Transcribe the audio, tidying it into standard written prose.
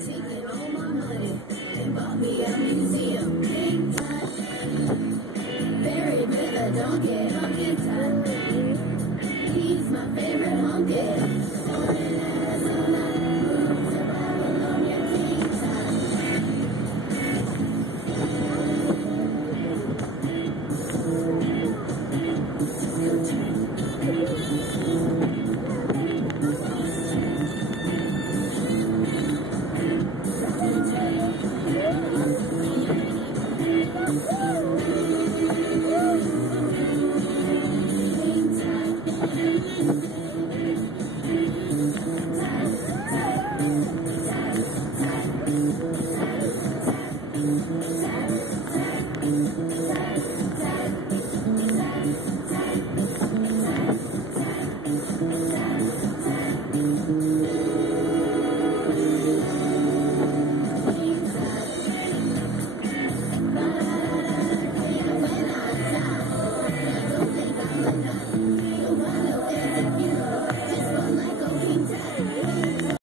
taking all my money. They bought me a museum, big time. Buried with a donkey, hunky time. He's my favorite monkey. Born in Arizona.